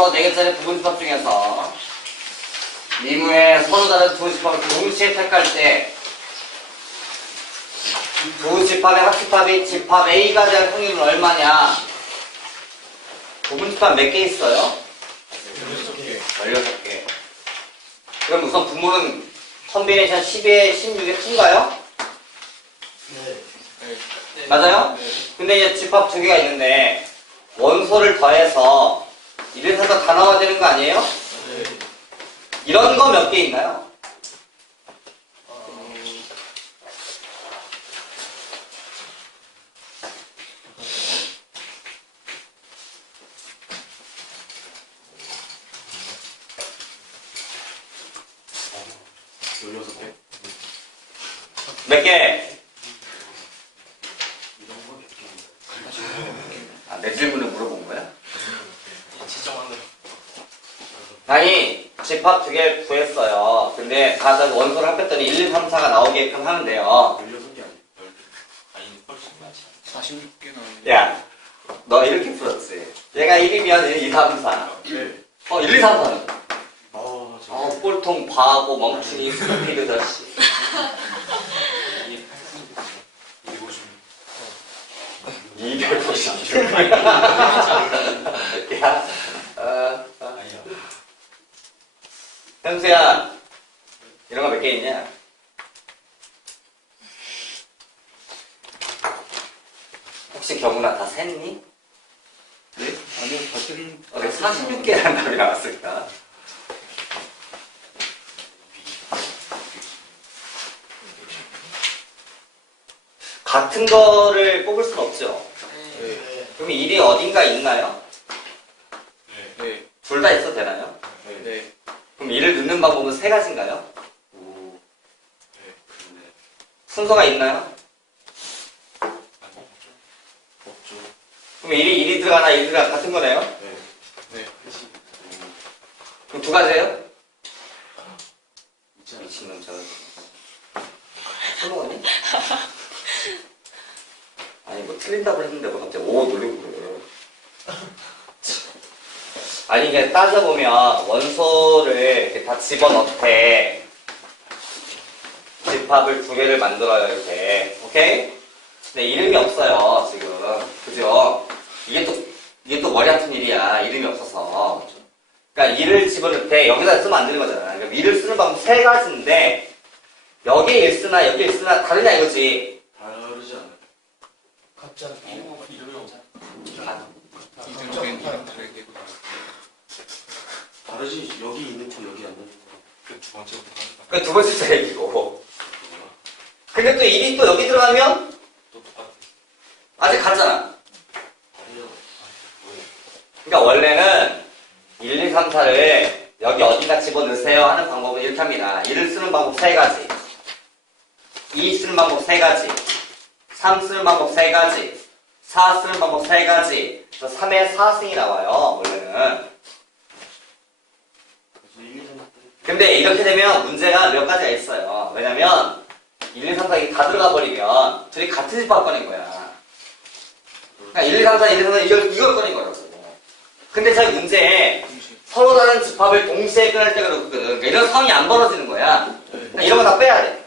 원서 4개짜리 부분집합 중에서 미무의 서로 다른 두 집합을 동시에 택할 때두 집합의 합집합이 집합 A가 될 확률은 얼마냐? 부분집합 몇 개 있어요? 16개. 그럼 우선 분모는 컨비네이션 10에 16에 2인가요? 맞아요? 근데 이제 집합 두 개가 있는데 원소를 더해서 1, 2, 3, 4다 나와야 되는 거 아니에요? 이런 거 몇 개 있나요? 몇 개? 아, 내 질문을 물어본 거 집합 두 개를 구했어요. 근데 가장 원소를 합했더니 1, 2, 3, 4가 나오게끔 하는데요. 16개 아니, 46개 나오네. 야, 너 이렇게 풀었지. 얘가 1이면 1, 2, 3, 4. 1. 어, 1, 2, 3, 4는? 어, 저... 어 꼴통 바보 멍충이 스피드 저씨. 이게 250. 250. 현수야, 이런 거 몇 개 있냐? 혹시 경훈아 다 샜니? 네? 아니요 같은 어, 왜 46개라는 답이 나왔을까? 같은 거를 뽑을 순 없죠. 네. 그럼 일이 어딘가 있나요? 네. 둘 다 있어도 되나요? 네. 넣는 방법은 세 가지인가요? 순서가 있나요? 없죠. 그럼 일이 일이 들어가나 일이 들어가 같은 거네요? 네. 네. 그럼 두 가지예요? 미친놈 저 술 먹었니? 아니 뭐 틀린다고 했는데 뭐 갑자기 오 놀리고 그래 아니 이게 따져보면 원소를 이렇게 다 집어넣되 집합을 두 개를 만들어요 이렇게 오케이? 근데 이름이 없어요 지금 그죠? 이게 또 이게 또 머리 아픈 일이야 이름이 없어서 그러니까 이를 집어넣을 때 여기다 쓰면 안 되는 거잖아. 그러니까 이를 쓰는 방법 세 가지인데 여기에 일 쓰나 여기에 일 쓰나 다르냐 이거지. 다르지 않아요. 갑자기 이름이 없어. 아, 이등적인 이름 다르지 여기 있는 거 여기 안 있는 거 그두 번째부터 하니까 그두 번째 얘기고. 근데 또 일이 또 여기 들어가면 또 똑같아. 아직 같잖아. 그러니까 원래는 1, 2, 3, 4를 여기 어디다 집어넣으세요 하는 방법은 이렇게 합니다. 1을 쓰는 방법 세 가지. 2 쓰는 방법 세 가지. 3 쓰는 방법 세 가지. 4 쓰는 방법 세 가지. 그래서 3의 4승이 나와요. 원래는. 그래서 1, 2, 3, 근데 이렇게 되면 문제가 몇 가지가 있어요. 왜냐면 1, 2, 3, 4이 다 들어가 버리면 둘이 같은 집합 꺼낸 거야. 그러니까 1, 2, 3, 4, 1, 2, 3, 4 이걸, 이걸 꺼낸 거라고. 근데 저희 문제에 서로 다른 집합을 동시에 끊을 때가 그렇거든. 그러니까 이런 상황이 안 벌어지는 거야. 그러니까 이런 거 다 빼야 돼.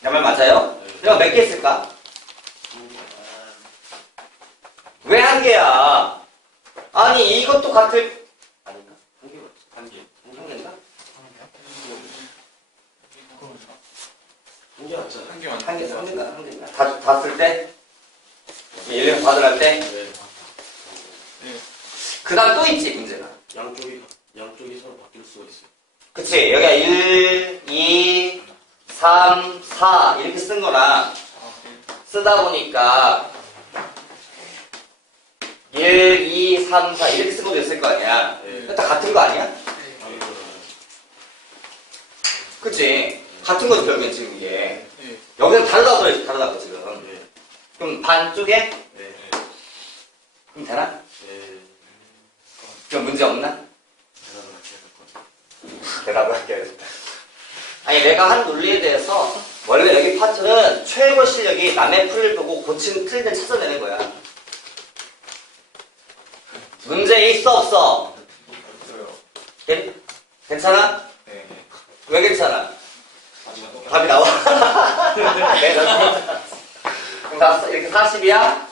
내말 맞아요? 거몇개 있을까? 왜 한 개야? 아니 이것도 같을 아닌가? 한 개가 없어. 한 개. 한 개인가? 한개 맞잖아. 한 개만. 한 개, 한 개인가? 한 개인가? 다, 다 쓸 때? 1년 받으할 때? 네. 그 다음 또 있지, 문제가. 양쪽이 양쪽이 서로 바뀔 수가 있어요. 그치. 여기가 1, 2, 3, 4 이렇게 쓴 거랑 아, 네. 쓰다 보니까 1, 2, 3, 4 이렇게 쓴 것도 있을 거 아니야. 네. 다 같은 거 아니야? 그치. 같은 거지, 결국엔 지금 이게. 네. 여기는 다르다고 그래, 다르다고 지금. 네. 그럼 반쪽에? 네. 그럼 되나? 네. 그럼 문제 없나? 대답을 할게 할 거야. 대답을 할게요. 아니, 내가 한 논리에 대해서 원래 여기 파트는 최고 실력이 남의 풀을 보고 고치는 틀린 찾아내는 거야. 문제 있어, 없어? 괜찮아? 네. 왜 괜찮아? 답이 나와. 네, 나 그럼 다 이렇게 40이야?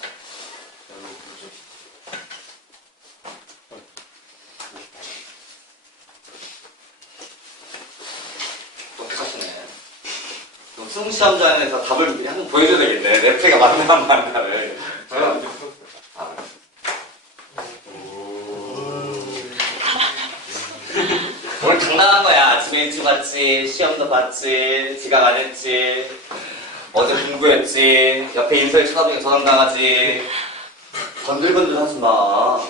똑같네. 그럼 승시험장에서 답을 한번 보여줘야 되겠네. 랩트가 맞나 안 맞나를. 아, 오늘 장난한 아침에 일찍 봤지, 시험도 봤지, 지각 안 했지, 어제 공부했지, 옆에 인서에 쳐다보니 저당 당하지. 건들건들 하지 마.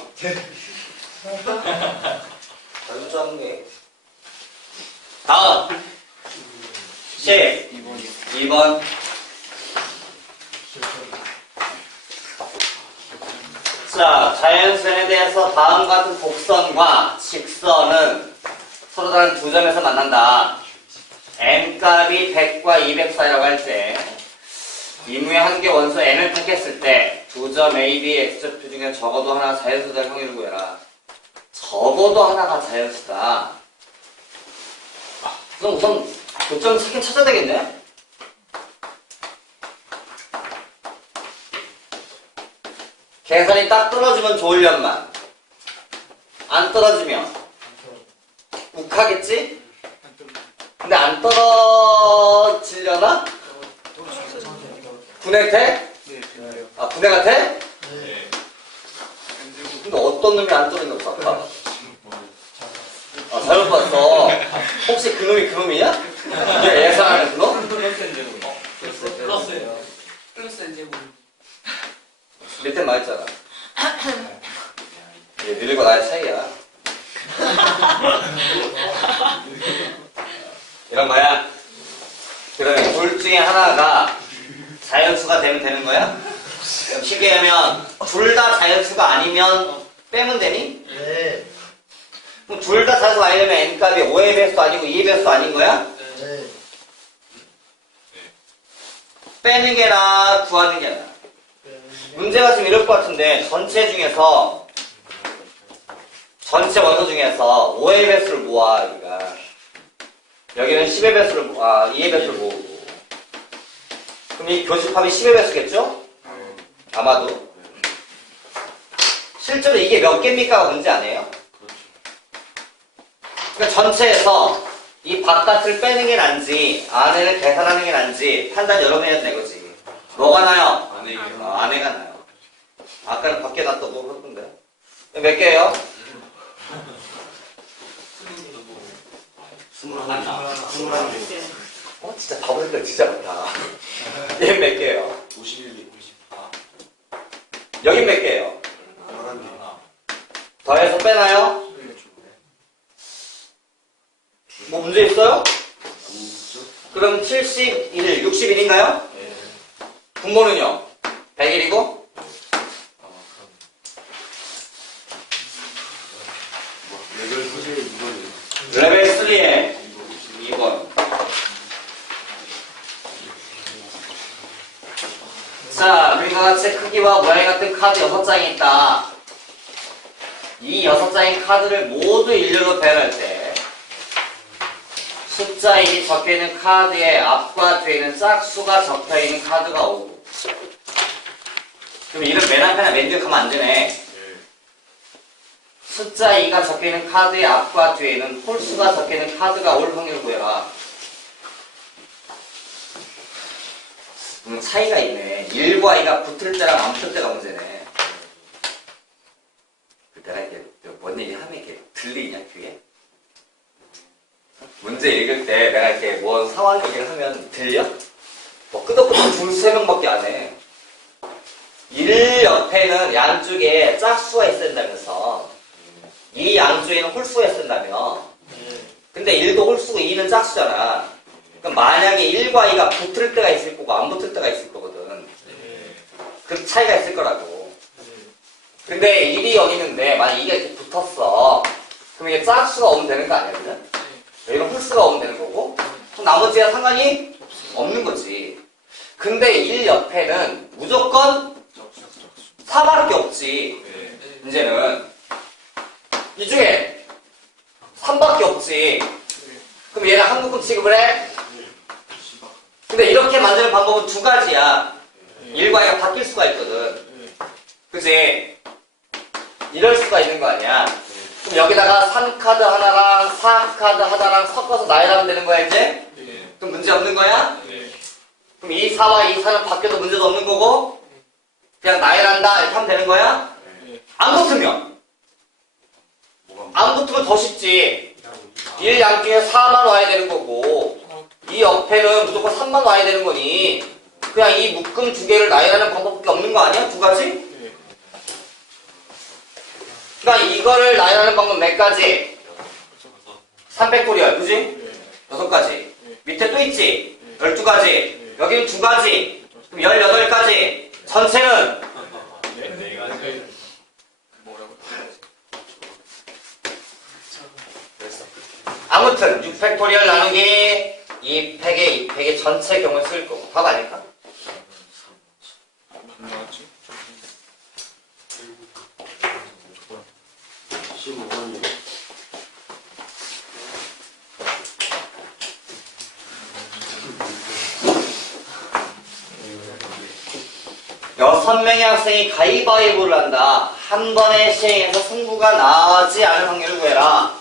잘못 잡네. 다음. 10. 2번이 2번. 자, 자연수에 대해서 다음 같은 곡선과 직선은 서로 다른 두 점에서 만난다. n값이 100과 200 사이라고 할 때, 이무의 한개 원소 n을 택했을 때, 두 점 A, B, X좌표 중에 적어도 하나 자연수다 형이를 구해라. 적어도 하나가 자연수다. 그럼 우선 교점 찾긴 찾아야 되겠네? 계산이 딱 떨어지면 좋으련만. 안 떨어지면 욱하겠지? 근데 안 떨어지려나? 분해 돼요. 아, 돼? 네. 근데 어떤 놈이 안 떨어지는 거 아까? 아, 잘못 봤어. 혹시 그 놈이 그 놈이야? 네가 예상하는 그 놈? 플러스예요. 플러스 이제 뭐 몇대 맞았잖아. 얘 너희과 나의 차이야. 이런 거야. 그러면 둘 중에 하나가 자연수가 되면 되는 거야? 쉽게 하면 둘 다 자연수가 아니면 빼면 되니? 네. 그럼 둘 다 자연수가 아니려면 n값이 5의 배수 아니고 2의 배수 아닌 거야? 네. 빼는 게 나아, 구하는 게 나아. 문제가 좀 이럴 것 같은데 전체 중에서 전체 원소 중에서 5의 배수를 모아 여기가 여기는 10의 배수를 모- 아 2의 배수를 모으고 그럼 이 교집합이 10의 배수겠죠? 아마도 실제로 이게 몇 개입니까가 문제 아니에요? 그러니까 전체에서 이 바깥을 빼는 게 난지 안에를 계산하는 게 난지 판단 여러 번 해야 되는 거지 뭐가 나요? 안에 아, 안에가 나요. 아까는 밖에 놨다고 그러던데. 몇 개예요? 어, 진짜 바보들 진짜 많다. 얘 몇 개예요? 51개. 아, 여긴 몇 개예요? 11개. 하나. 더해서 빼나요? 뭐 문제 있어요? 그럼 71, 61인가요? 네. 분모는요? 100일이고? 아, 그럼 뭐, 레벨 소재 2번이요. 레벨 3에 2번. 자, 그림과 같이 크기와 모양이 같은 카드 6 장이 있다. 이 6장의 카드를 모두 일렬로 배열할 때 숫자 1이 적혀있는 카드의 앞과 뒤에는 짝수가 적혀있는 카드가 오고 그럼 이름 맨 앞에나 맨 뒤에 가면 안 되네. 네. 숫자 2가 적혀있는 카드의 앞과 뒤에는 홀수가 적혀있는 카드가 올 확률을 구해라. 음, 차이가 있네. 1과 2가 붙을 때랑 안 붙을 때가 문제네. 그 내가 이게 뭔 얘기 하면 이게 들리냐, 그게? 문제 읽을 때 내가 이렇게 뭔 상황 얘기를 하면 들려? 뭐 끄덕끄덕 두세 명밖에 안 해. 1 옆에는 양쪽에 짝수가 있어야 된다면서 이 양쪽에는 홀수가 있어야 된다며 네. 근데 1도 홀수고 2는 짝수잖아 그럼 만약에 1과 2가 붙을 때가 있을 거고 안 붙을 때가 있을 거거든 그 차이가 있을 거라고 근데 1이 여기 있는데 만약 2가 이렇게 붙었어 그럼 이게 짝수가 오면 되는 거 아니야 그러면? 여기는 홀수가 오면 되는 거고 그럼 나머지와 상관이 없는 거지 근데 1 옆에는 무조건 4밖에 없지 네. 문제는 이 중에 3 3밖에 없지. 그럼 얘는 한 묶음 취급을 해? 근데 이렇게 만드는 방법은 두 가지야. 일과 이가 바뀔 수가 있거든. 그지? 이럴 수가 있는 거 아니야. 그럼 여기다가 3카드 하나랑 4카드 하나랑 섞어서 나열하면 되는 거야, 이제? 그럼 문제 없는 거야? 그럼 이 4와 이 4는 바뀌어도 문제도 없는 거고, 그냥 나열한다, 이렇게 하면 되는 거야? 안 붙으면? 안 붙으면 더 쉽지. 1 양중에 4만 와야 되는 거고, 이 옆에는 무조건 3만 와야 되는 거니, 그냥 이 묶음 두 개를 나열하는 방법밖에 없는 거 아니야? 두 가지? 그러니까 이거를 나열하는 방법 몇 가지? 300골이야, 그지? 여섯 가지. 밑에 또 있지? 12가지. 여기는 두 가지. 그럼 18가지. 전체는 아무튼 6팩토리얼 나누기 2팩에 2팩의 전체 경우에 쓸 거고. 답 아닐까? 십오 번이요. 여섯 명의 학생이 가위바위보를 한다. 한 번의 시행에서 승부가 나지 않을 확률을 구해라.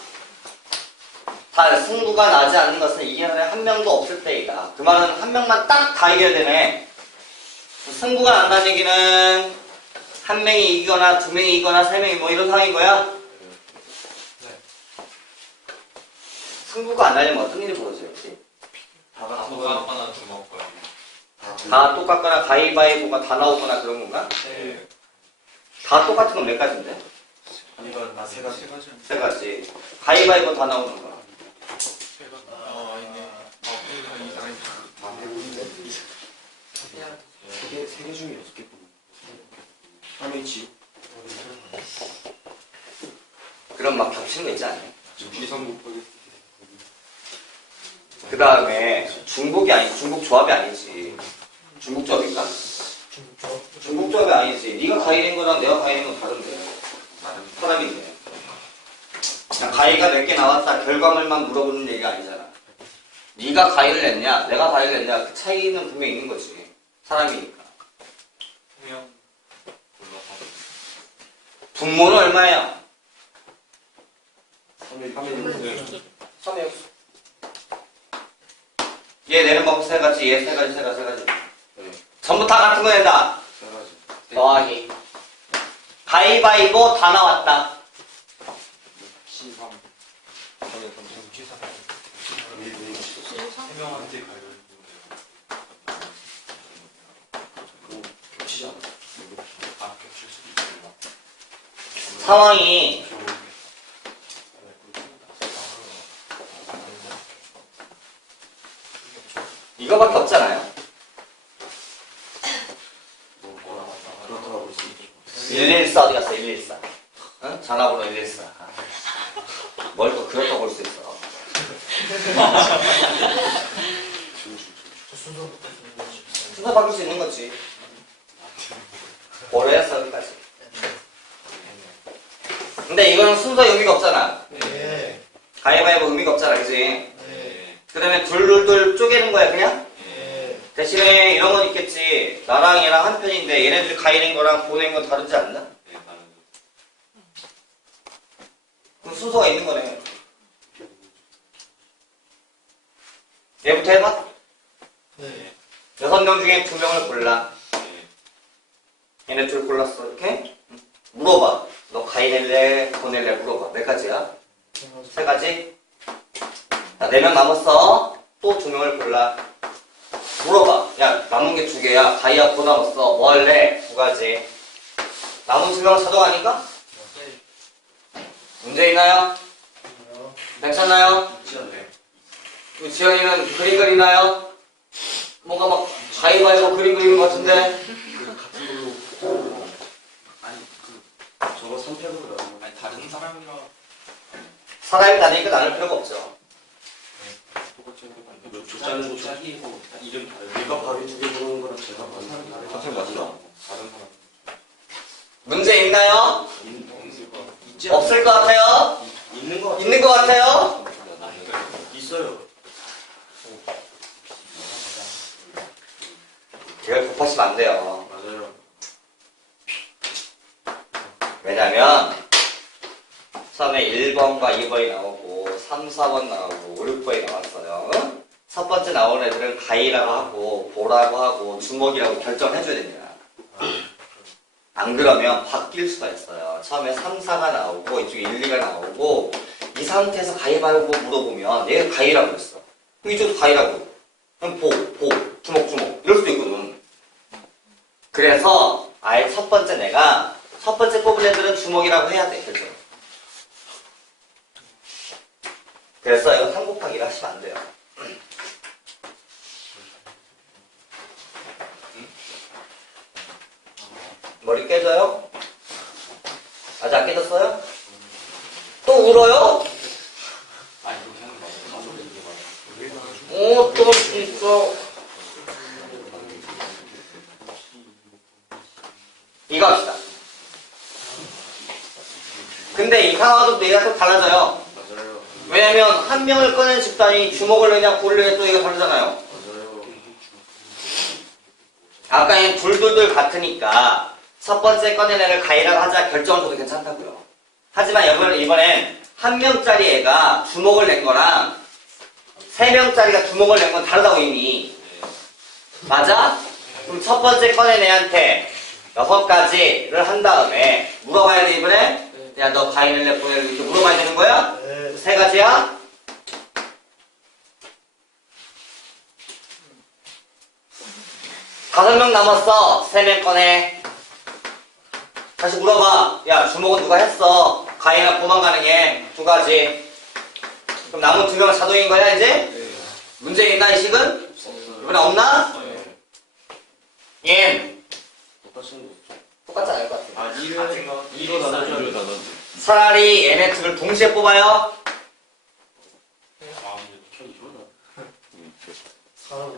단 승부가 나지 않는 것은 이기는 한 명도 없을 때이다. 그 말은 한 명만 딱 다 이겨야 되네. 승부가 난다는 얘기는 한 명이 이기거나 두 명이 이기거나 세 명이 뭐 이런 상황인 거야? 승부가 안 나려면 어떤 일이 벌어져야지? 다 같은 아무거나 거. 하나 주먹 거야. 다 똑같거나 가위바위보가 다 나오거나 그런 건가? 네. 다 똑같은 건 몇 가지인데? 이거 나세 가지. 세 가지. 가위바위보 다 나오는 거. 다 해보는데. 세개 세개 중에 여섯 개 뽑는. 삼일치. 그런 막 겹치는 거 있지 보겠. 그 다음에 중복이 아니, 중복 조합이 아니지. 중복 조합인가? 중복 조합이 아니지. 네가 가위인 거랑 내가 가위인 건 다른데. 사람인데. 그냥 가위가 몇 개 나왔다. 결과물만 물어보는 얘기가 아니잖아. 네가 가위를 냈냐, 내가 가위를 냈냐, 그 차이는 분명히 있는 거지. 사람이니까. 분명. 분모는 얼마예요? 삼일. 네. 3의 얘 내는 방법 세 가지, 얘세 가지, 세 가지, 세 가지. 네. 전부 다 같은 거 가지. 더하기. 가위바위보 다 나왔다. 상황이 이거밖에 없잖아요. 그렇다고 볼수 있죠. 114 어디 갔어, 114. 응? 전화번호 114. 뭘또 그렇다고 볼 수 있어. 순서 바꿀 수 있는 거지. 고려했어, 여기까지. 근데 이거는 순서 의미가 없잖아. 네. 가위바위보 의미가 없잖아, 그지? 네. 그 다음에 둘둘둘 쪼개는 거야, 그냥? 네. 대신에 이런 건 있겠지. 나랑 얘랑 한 편인데 얘네들 가위낸 거랑 보낸 건 다르지 않나? 네. 나는 그럼 순서가 있는 거네. 얘부터 해봐. 네. 여섯 명 중에 두 명을 골라. 네. 얘네 둘 골랐어, 이렇게? 응. 물어봐. 너 낼래? 보낼래? 물어봐. 몇 가지야? 세 가지? 자, 네 명 남았어. 또 두 명을 골라. 물어봐. 야, 남은 게 두 개야. 가위하고 남았어. 뭐 할래? 두 가지. 남은 두 자동 아닌가? 문제 있나요? 괜찮나요? 않네. 그 지영이는 그림 그리나요? 뭔가 막 가위바위보 그림 그리는 것 같은데? 그 같은 걸로. 아니 그 저거 선택으로 거. 아니 다른 사람이랑 사람이 다르니까 나눌 필요가 없죠. 똑같이 하는 거 아니야? 몇 조짜는 거 짜기고 이름 다르고. 얘가 바위 두개 보는 거랑 제가 바위 두개 보는 같은 거 맞죠? 다른 사람. 문제 있나요? 있지 없을 것 같아요? 있는 거 있는 것 같아요? 있어요. 제가 급하시면 안 돼요. 맞아요. 왜냐면 처음에 1번과 2번이 나오고 3, 4번 나오고 5, 6번이 나왔어요. 첫 번째 나온 애들은 가이라고 하고 보라고 하고 주먹이라고 결정해줘야 됩니다. 아, 그렇죠. 안 그러면 바뀔 수가 있어요. 처음에 3, 4가 나오고 이쪽에 1, 2가 나오고 이 상태에서 가위바위보 물어보면 얘가 가위라고 했어. 그럼 이쪽도 가위라고. 그럼 보, 보, 주먹, 주먹 이럴 수도 있거든. 그래서 아예 첫 번째 내가 첫 번째 뽑은 애들은 주먹이라고 해야 돼 결정. 그래서 이거 3 곱하기를 하시면 안 돼요. 머리 깨져요? 아직 안 깨졌어요? 또 울어요? 진짜. 이거 합시다. 근데 이 상황도 얘가 또 달라져요. 맞아요. 왜냐면 한 명을 꺼낸 집단이 주먹을 내냐 볼을 내냐 또 이거 다르잖아요. 맞아요. 아까 이 둘둘둘 같으니까 첫 번째 꺼낸 애를 가위라고 하자 결정을 줘도 괜찮다고요. 하지만 이번엔, 이번엔 한 명짜리 애가 주먹을 낸 거랑 세 명짜리가 주먹을 낸 건 다르다고 이미. 맞아? 그럼 첫 번째 꺼낸 애한테 여섯 가지를 한 다음에 물어봐야 돼 이번에? 야 너 가위를 내 보내 이렇게 물어봐야 되는 거야? 네. 세 가지야? 다섯 명 남았어. 세 명 꺼내. 다시 물어봐. 야, 주먹은 누가 했어? 가위나 보만 가능해. 두 가지. 그럼 남은 두 명은 자동인 거야, 이제? 네. 문제 있나, 이 식은? 없어요. 이번에 없나? 네. 거. 똑같지 않을 것 같아. 아 같은 거. 이거 나눠줘야 돼. 차라리 얘네 둘을 동시에 뽑아요. 아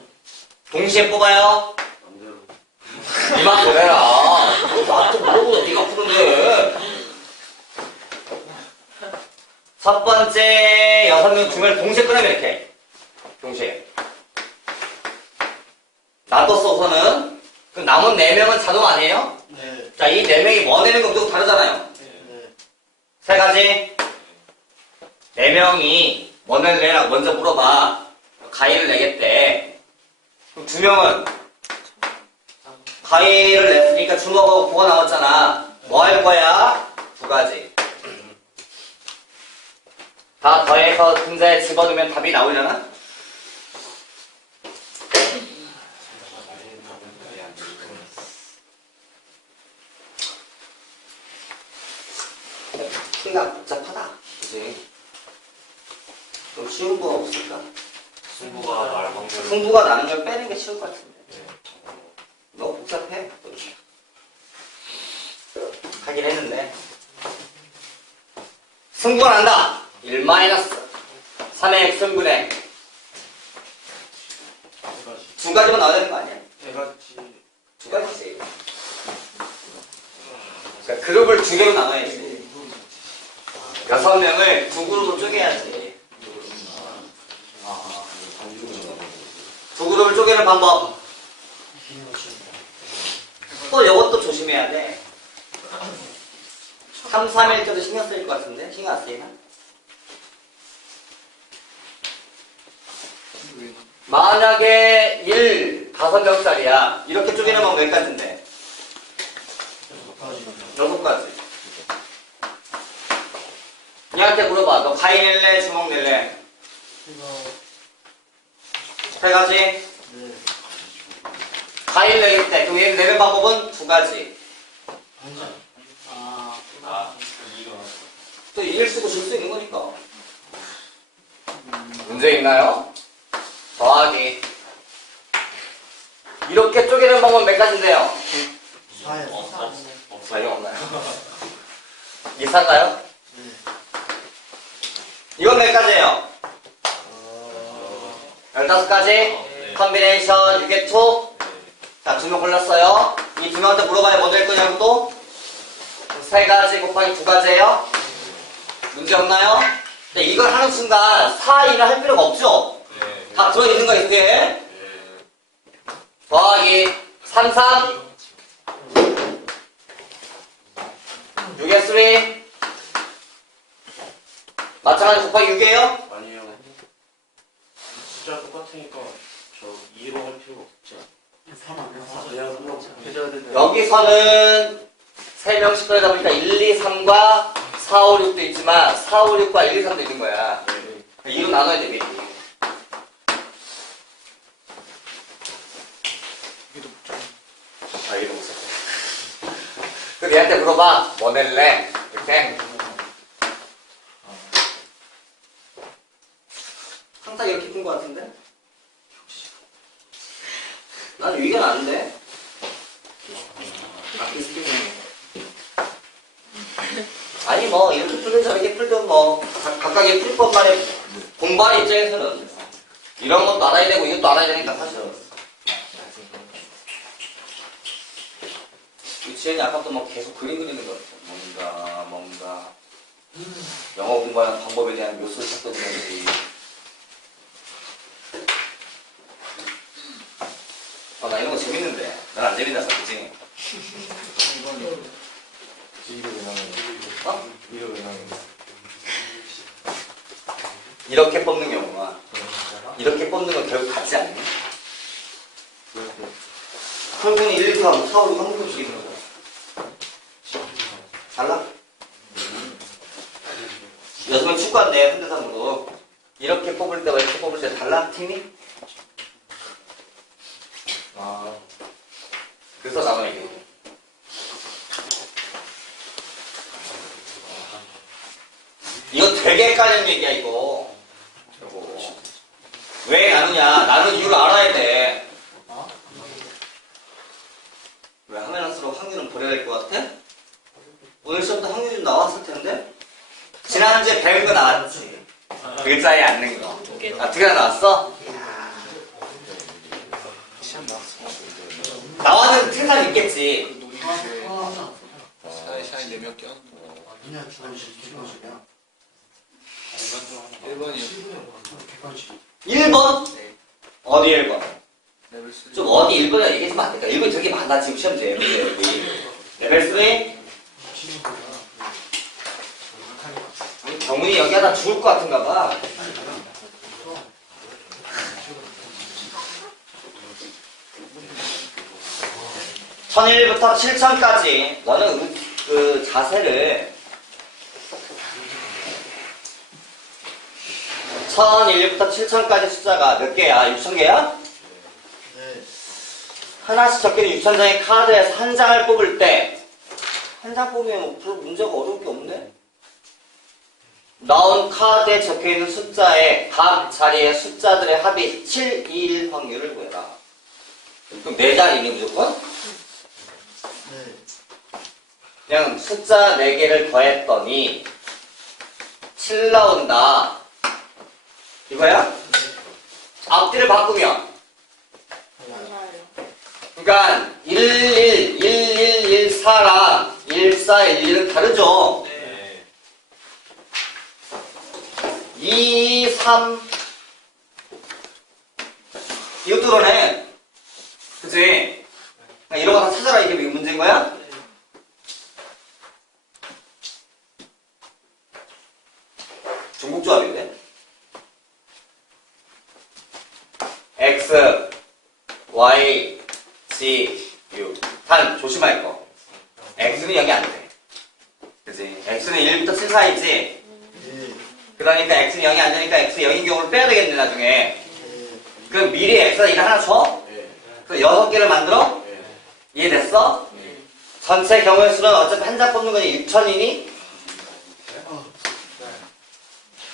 동시에 뽑아요. 이만 그래라. 나한테 물어보 푸는데. 첫 번째 여섯 명 중을 동시에 끊으면 이렇게. 동시에. 놔뒀어, 우선은. 그럼 남은 네 명은 자동 아니에요? 네. 자, 이 네 명이 뭐 내는 것도 다르잖아요. 네. 세 가지. 네 명이 뭐 낼래라고 먼저 물어봐. 가위를 내겠대. 그럼 두 명은 가위를 냈으니까 주먹하고 보가 남았잖아. 뭐 할 거야? 두 가지. 다 더해서 근자에 집어넣으면 답이 나오려나? 키가 복잡하다. 그지? 좀 쉬운 거 없을까? 승부가 말 방대로. 승부가 나는 걸 빼는 게 쉬울 것 같은데. 너무 복잡해. 하긴 했는데. 승부가 난다. 1 마이너스 3의 x분의 두 가지만 나와야 되는 거 아니야? 해같이. 두 가지지. 그러니까 그룹을 두 개로 나눠야지. 여섯 명을 두 그룹으로 쪼개야지. 두 그룹을 쪼개는 방법. 또 이것도 조심해야 돼. 3, 3일 때도 신경 쓰일 것 같은데? 신경 안 쓰이나? 만약에 1, 5명짜리야. 이렇게 쪼개는 방법 몇 가지인데? 여섯 가지. 얘한테 물어봐. 너 가위 낼래? 주먹 낼래? 세 가지. 네. 가위를 내겠대. 그럼 얘를 내는 방법은 두 가지. 아아 이거. 또 이길 수도 질 수 있는 거니까. 문제 있나요? 더하기. 이렇게 쪼개는 방법 몇 가지인데요? 사야 없없 없어요. 전혀 없나요? 이상가요? 네. 이건 몇 가지예요? 어 15가지? 네. 컨비네이션, 유게투. 자, 두 명 골랐어요. 이 두 명한테 물어봐야 뭐될 거냐고 또? 세 가지 곱하기 두 가지예요? 문제 없나요? 근데 이걸 하는 순간 4, 2를 할 필요가 없죠? 네. 다 들어있는 거예요, 그게. 네. 더하기 3, 3. 6에 3. 마찬가지 곱하기 6이에요? 아니에요. 숫자 똑같으니까 저 2로 할 필요가 없지 않아? 3 아니야? 4. 내가 그럼 해줘야 되는 여기서는 3명씩 꺼내다 보니까 1, 2, 3과 4, 5, 6도 있지만 4, 5, 6과 1, 2, 3도 있는 거야. 네. 2로 나눠야 돼, 미리. 아, 이거 못 썼어. 그 얘한테 물어봐. 뭐 낼래? 이렇게. 항상 이렇게 푼거 같은데? 난 위가 나는데? 아, 비슷해. 아니, 뭐, 이렇게 풀든 저렇게 풀든 뭐, 각- 각각의 풀법만의 공부하는 입장에서는 이런 것도 알아야 되고 이것도 알아야 되니까 사실은. 유치원이 아까부터 뭐 계속 그림 그리는 거 같아. 뭔가, 뭔가. 영어 공부하는 방법에 대한 묘수를 찾던 애들이. 아, 나 이런 거 재밌는데. 난 안 재밌나서, 그치? 이렇게 뽑는 경우가. 이렇게 뽑는 건 결국 같지 않니? 한국은 1, 2, 3, 4, 5, 6 한국씩 있는 거야. 달라? 여성은 축구한대, 현대산으로. 이렇게 뽑을 때와 이렇게 뽑을 때 달라, 팀이? 아 그래서 나눠 이게. 이거 되게 헷갈리는 얘기야, 이거. 이거. 왜 나누냐? 나는 이유를 알아야 돼. 왜 하면 할수록 확률은 버려야 될 것 같아? 오늘 시험도 확률이 좀 나왔을 텐데? 지난주에 배운 거 나왔지. 글자에 앉는 거. 아, 두 개나 나왔어? 시험 나왔어 나왔는 세상 있겠지. 샤이 샤이 네명 껴 아니야, 주관식, 주관식이야. 1번이요 객관식. 1번? 어디 1번? 레벨 3좀 어디 1번이야 얘기해주면 안 될까? 1번이 되게 많아 지금 시험지에 문제 여기 레벨 3? 아니, 경훈이 여기 하다 죽을 것 같은가 봐 천일부터 7천까지 너는 그- 그 자세를 1001부터 7천까지 숫자가 몇 개야? 6천 개야? 네. 하나씩 적혀있는 6천장의 카드에서 한 장을 뽑을 때 한 장 뽑으면 뭐 별로 문제가 어려울 게 없네? 나온 카드에 적혀있는 숫자의 각 자리의 숫자들의 합이 7, 2, 1 확률을 구해라. 그럼 4장이니 무조건? 네. 그냥 숫자 4개를 더했더니 7 나온다. 이거야? 앞뒤를 바꾸면 그러니까 1, 1, 1, 1, 1, 4랑 1, 4, 1, 1은 다르죠? 네. 2, 3 이것도 그러네 그치? 그냥 이런 거 다 찾아라 이게 문제인 거야? 중국조합인데 X, Y, Z, U 단 조심할 거 X는 여기 안 돼 그치? X는 1부터 7 사이지 네. 그러니까 X는 0이 안 되니까 X 0인 경우를 빼야 되겠네 나중에 네. 그럼 미리 X가 1을 하나 줘? 네. 그래서 6개를 만들어? 네. 이해됐어? 전체 경우의 수는 어차피 한 장 뽑는 거니 6천이니? 어.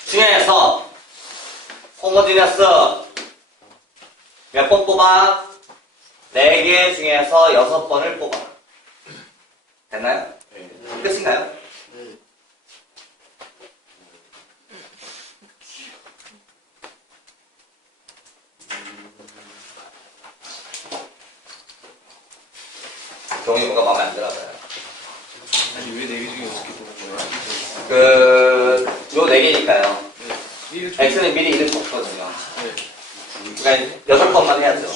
중에서 호모지니어스 몇 번 뽑아? 4개 중에서 6번을 뽑아 됐나요? 네. 끝인가요? 네. 경훈이 뭔가 마음에 안 들어서요 아니 왜 4개 중에 어떻게 뽑은 거야? 그... 요 4개니까요 네. 1 X는 미리 이름 줬거든요 네. 그러니까 6번만 해야죠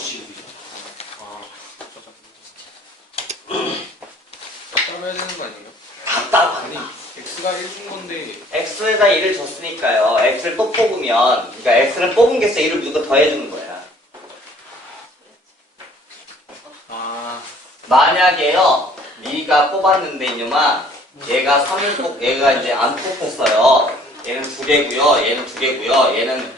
아 따로 해야 되는 거 아니에요? 답답하니 X가 1준 건데 X x에다 1을 줬으니까요. x를 또 뽑으면, 그러니까 x를 뽑은 게 1을 무조건 더해주는 거야. 아 만약에요, 네가 뽑았는데 이놈아, 얘가 3을 뽑, 얘가 이제 안 뽑혔어요. 얘는 두 개고요, 얘는 두 개고요, 얘는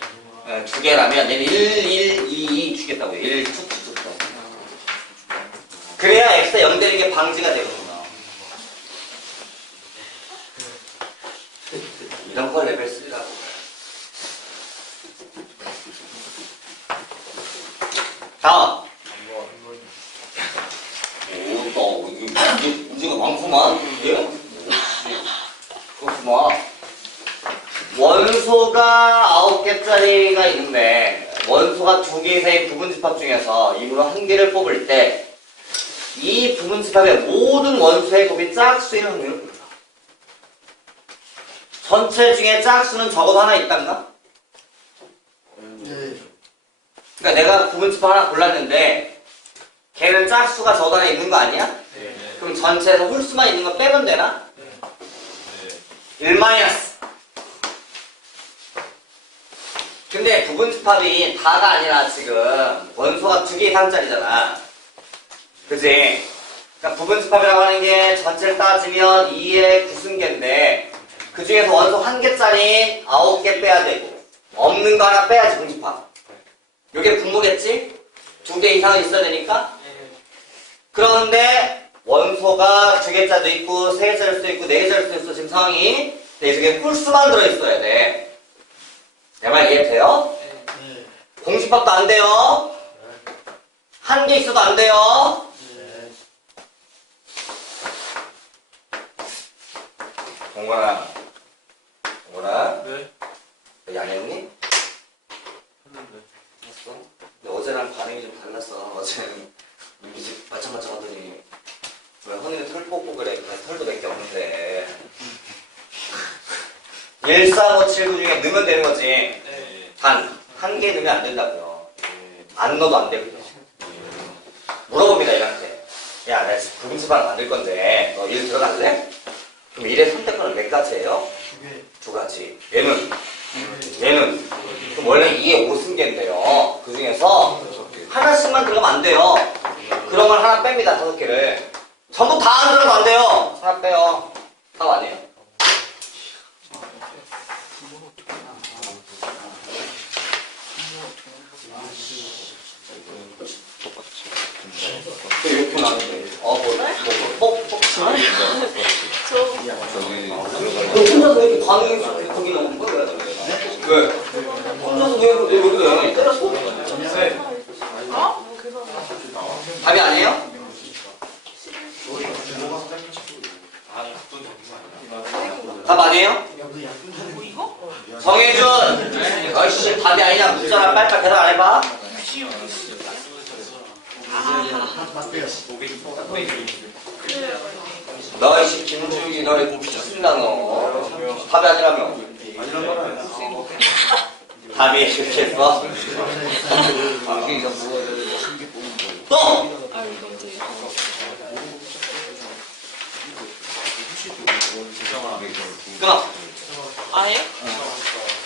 어, 두 개라면 얘는 1, 1, 2, 2 주겠다고요. 1, 툭, 툭, 툭. 그래야 x가 0 되는 게 방지가 되거든요. 이런 걸 레벨 3라고. 다음. 오, 또, 이게, 이게 문제가 많구만. 예? 그렇구만. 원소가 9개짜리가 있는데, 원소가 두개 이상의 부분집합 중에서 이으로 한 개를 뽑을 때, 이 부분집합의 모든 원소의 곱이 짝수인 확률을. 전체 중에 짝수는 적어도 하나 있단가? 네. 그러니까 내가 부분집합 하나 골랐는데, 걔는 짝수가 저도 하나 있는 거 아니야? 네. 그럼 전체에서 홀수만 있는 거 빼면 되나? 1 마이너스. 근데 부분집합이 다가 아니라 지금 원소가 두 개 이상짜리잖아. 그지? 그러니까 부분집합이라고 하는 게 전체를 따지면 2의 9승계인데 그 중에서 원소 한 개짜리 9개 빼야 되고 없는 거 하나 빼야지 분집합. 이게 분모겠지? 두 개 이상은 있어야 되니까 그런데 원소가 두 개짜리도 있고 세 개짜리일 수도 있고 네 개짜리일 수도 있어 지금 상황이 근데 이게 홀수만 들어 있어야 돼 내 말 이해돼요? 네. 공식밥도 안 돼요 한 개 있어도 안 돼요 네. 동건 아 동건아 네. 너양 했니? 했는데 했어? 근데 어제랑 반응이 좀 달랐어 어제는 우리 집 마찬마찬 하더니 왜 허니는 털 뽑고 그래 그냥 털도 몇개 없는데 1, 4, 5, 7, 9 중에 넣으면 되는 거지 네. 단, 한 개 넣으면 안 된다고요. 네. 안 넣어도 안 되고요. 물어봅니다, 얘한테. 야, 나 지금 부분수반 만들 건데, 너 일 들어갈래? 그럼 일의 선택권은 몇 가지예요? 두 가지. 얘는, 네. 얘는. 원래 2의 5승계인데요. 그 중에서 하나씩만 들어가면 안 돼요. 그런 걸 하나 뺍니다, 다섯 개를. 전부 다안 들어가면 안 돼요. 하나 빼요. 답 아니에요? 또 이렇게 나는데. 어, 뭐, 뭐, 뻑, 뻑, 치는 너 혼자